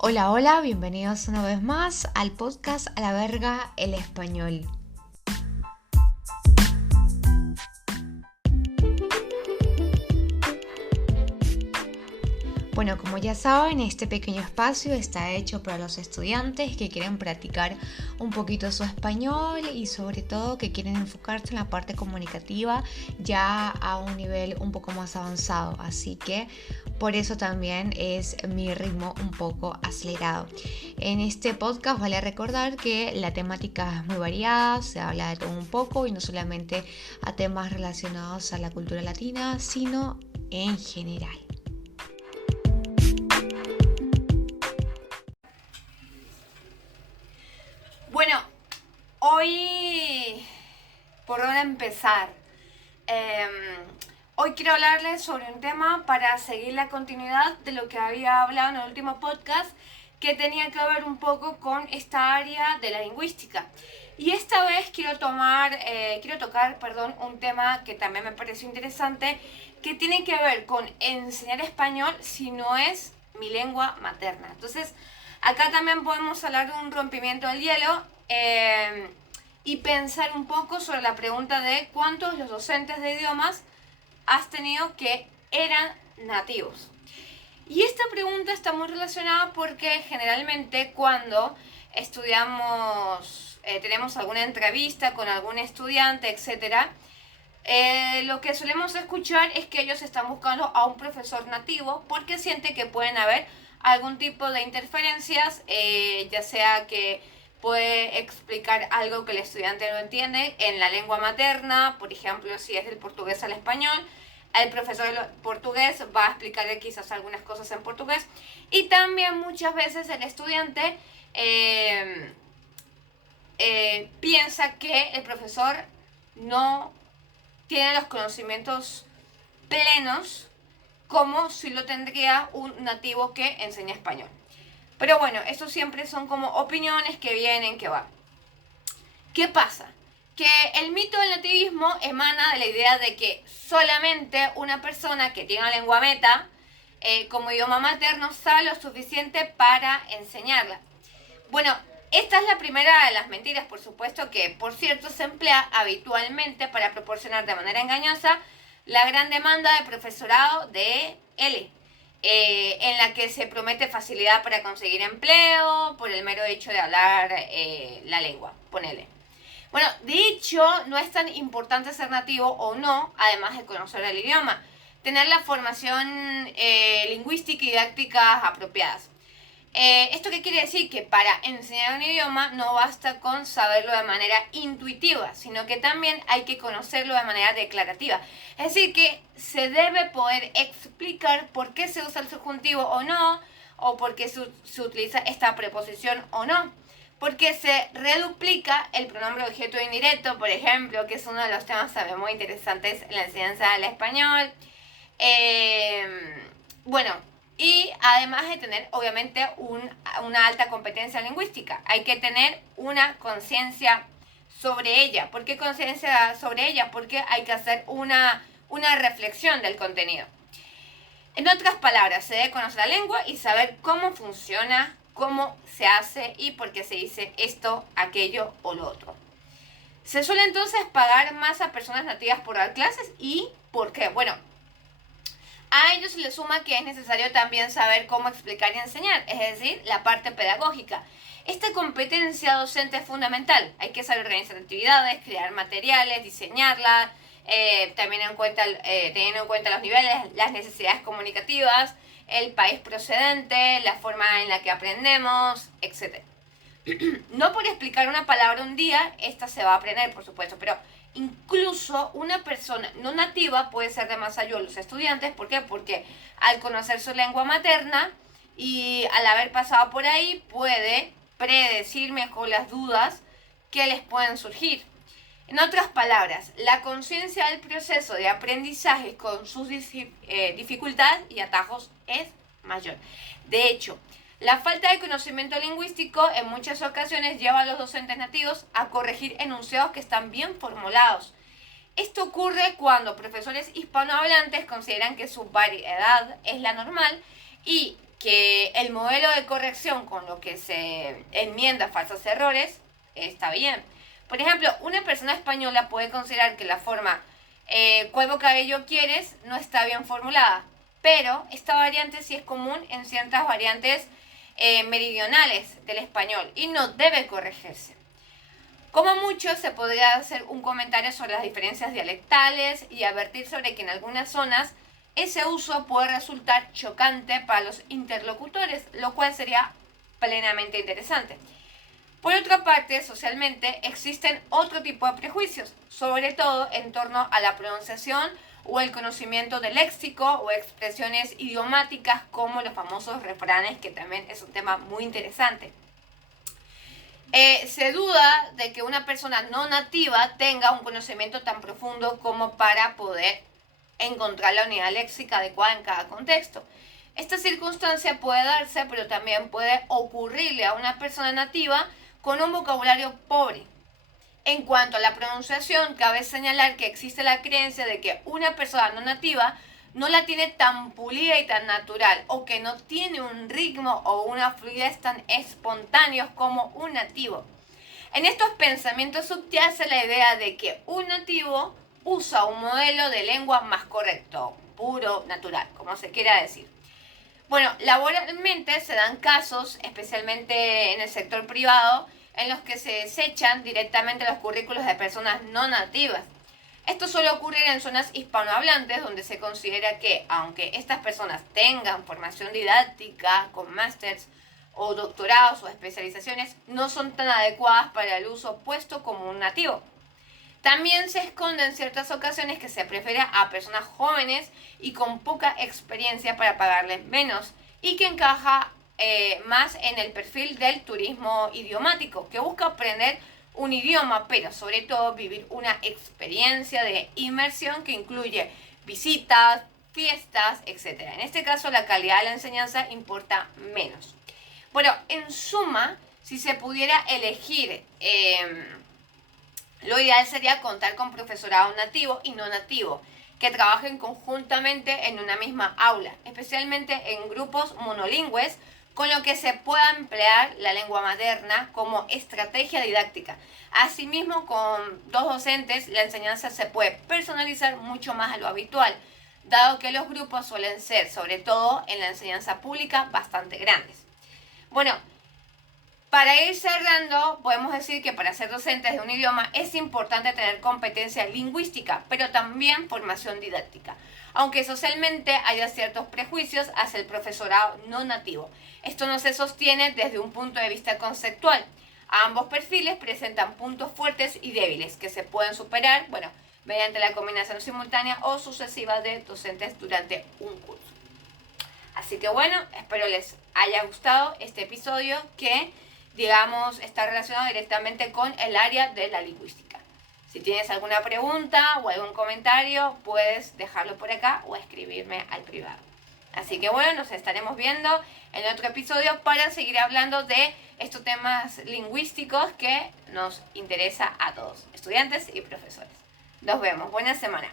Hola, hola, bienvenidos una vez más al podcast A la Verga el Español. Bueno, como ya saben, este pequeño espacio está hecho para los estudiantes que quieren practicar un poquito su español y sobre todo que quieren enfocarse en la parte comunicativa ya a un nivel un poco más avanzado. Así que por eso también es mi ritmo un poco acelerado. En este podcast vale recordar que la temática es muy variada, se habla de todo un poco y no solamente a temas relacionados a la cultura latina, sino en general. Bueno, hoy, por dónde empezar. Hoy quiero hablarles sobre un tema para seguir la continuidad de lo que había hablado en el último podcast, que tenía que ver un poco con esta área de la lingüística. Y esta vez quiero tocar un tema que también me pareció interesante, que tiene que ver con enseñar español si no es mi lengua materna. Entonces, acá también podemos hablar de un rompimiento del hielo y pensar un poco sobre la pregunta de cuántos los docentes de idiomas has tenido que eran nativos. Y esta pregunta está muy relacionada porque generalmente cuando estudiamos, tenemos alguna entrevista con algún estudiante, etc., lo que solemos escuchar es que ellos están buscando a un profesor nativo porque sienten que pueden haber algún tipo de interferencias, ya sea que puede explicar algo que el estudiante no entiende en la lengua materna, por ejemplo, si es del portugués al español, el profesor de portugués va a explicarle quizás algunas cosas en portugués, y también muchas veces el estudiante piensa que el profesor no tiene los conocimientos plenos como si lo tendría un nativo que enseña español. Pero bueno, estos siempre son como opiniones que vienen, que van. ¿Qué pasa? Que el mito del nativismo emana de la idea de que solamente una persona que tiene una lengua meta como idioma materno sabe lo suficiente para enseñarla. Bueno, esta es la primera de las mentiras, por supuesto, que por cierto se emplea habitualmente para proporcionar de manera engañosa la gran demanda de profesorado de L, en la que se promete facilidad para conseguir empleo por el mero hecho de hablar la lengua, ponele. Bueno, de hecho, no es tan importante ser nativo o no, además de conocer el idioma, tener la formación lingüística y didáctica apropiadas. ¿Esto qué quiere decir? Que para enseñar un idioma no basta con saberlo de manera intuitiva, sino que también hay que conocerlo de manera declarativa. Es decir, que se debe poder explicar por qué se usa el subjuntivo o no, o por qué se utiliza esta preposición o no. Porque se reduplica el pronombre objeto indirecto, por ejemplo, que es uno de los temas también muy interesantes en la enseñanza del español. Bueno, y además de tener, obviamente, una alta competencia lingüística, hay que tener una conciencia sobre ella. ¿Por qué conciencia sobre ella? Porque hay que hacer una reflexión del contenido. En otras palabras, se debe conocer la lengua y saber cómo funciona, cómo se hace y por qué se dice esto, aquello o lo otro. Se suele entonces pagar más a personas nativas por dar clases. ¿Y por qué? Bueno, a ello se le suma que es necesario también saber cómo explicar y enseñar, es decir, la parte pedagógica. Esta competencia docente es fundamental. Hay que saber organizar actividades, crear materiales, diseñarlas, teniendo en cuenta los niveles, las necesidades comunicativas, el país procedente, la forma en la que aprendemos, etc. No por explicar una palabra un día, esta se va a aprender, por supuesto, pero incluso una persona no nativa puede ser de más ayuda a los estudiantes. ¿Por qué? Porque al conocer su lengua materna y al haber pasado por ahí, puede predecir mejor las dudas que les pueden surgir. En otras palabras, la conciencia del proceso de aprendizaje con sus dificultades y atajos es mayor. De hecho, la falta de conocimiento lingüístico en muchas ocasiones lleva a los docentes nativos a corregir enunciados que están bien formulados. Esto ocurre cuando profesores hispanohablantes consideran que su variedad es la normal y que el modelo de corrección con lo que se enmienda falsos errores está bien. Por ejemplo, una persona española puede considerar que la forma ¿cuál cabello quieres? No está bien formulada, pero esta variante sí es común en ciertas variantes meridionales del español y no debe corregirse. Como mucho se podría hacer un comentario sobre las diferencias dialectales y advertir sobre que en algunas zonas ese uso puede resultar chocante para los interlocutores, lo cual sería plenamente interesante. Por otra parte, socialmente existen otro tipo de prejuicios, sobre todo en torno a la pronunciación o el conocimiento del léxico o expresiones idiomáticas como los famosos refranes, que también es un tema muy interesante. Se duda de que una persona no nativa tenga un conocimiento tan profundo como para poder encontrar la unidad léxica adecuada en cada contexto. Esta circunstancia puede darse, pero también puede ocurrirle a una persona nativa con un vocabulario pobre. En cuanto a la pronunciación, cabe señalar que existe la creencia de que una persona no nativa no la tiene tan pulida y tan natural, o que no tiene un ritmo o una fluidez tan espontáneos como un nativo. En estos pensamientos subyace la idea de que un nativo usa un modelo de lengua más correcto, puro, natural, como se quiera decir. Bueno, laboralmente se dan casos, especialmente en el sector privado, en los que se desechan directamente los currículos de personas no nativas. Esto suele ocurrir en zonas hispanohablantes, donde se considera que, aunque estas personas tengan formación didáctica con másters o doctorados o especializaciones, no son tan adecuadas para el uso puesto como un nativo. También se esconde en ciertas ocasiones que se prefiere a personas jóvenes y con poca experiencia para pagarles menos, y que encaja más en el perfil del turismo idiomático, que busca aprender un idioma, pero sobre todo vivir una experiencia de inmersión que incluye visitas, fiestas, etc. En este caso, la calidad de la enseñanza importa menos. Bueno, en suma, si se pudiera elegir, lo ideal sería contar con profesorado nativo y no nativo, que trabajen conjuntamente en una misma aula, especialmente en grupos monolingües, con lo que se pueda emplear la lengua materna como estrategia didáctica. Asimismo, con dos docentes, la enseñanza se puede personalizar mucho más a lo habitual, dado que los grupos suelen ser, sobre todo en la enseñanza pública, bastante grandes. Bueno, para ir cerrando, podemos decir que para ser docentes de un idioma es importante tener competencia lingüística, pero también formación didáctica, aunque socialmente haya ciertos prejuicios hacia el profesorado no nativo. Esto no se sostiene desde un punto de vista conceptual. Ambos perfiles presentan puntos fuertes y débiles que se pueden superar, mediante la combinación simultánea o sucesiva de docentes durante un curso. Así que espero les haya gustado este episodio que, está relacionado directamente con el área de la lingüística. Si tienes alguna pregunta o algún comentario, puedes dejarlo por acá o escribirme al privado. Así que nos estaremos viendo en otro episodio para seguir hablando de estos temas lingüísticos que nos interesa a todos, estudiantes y profesores. Nos vemos. Buena semana.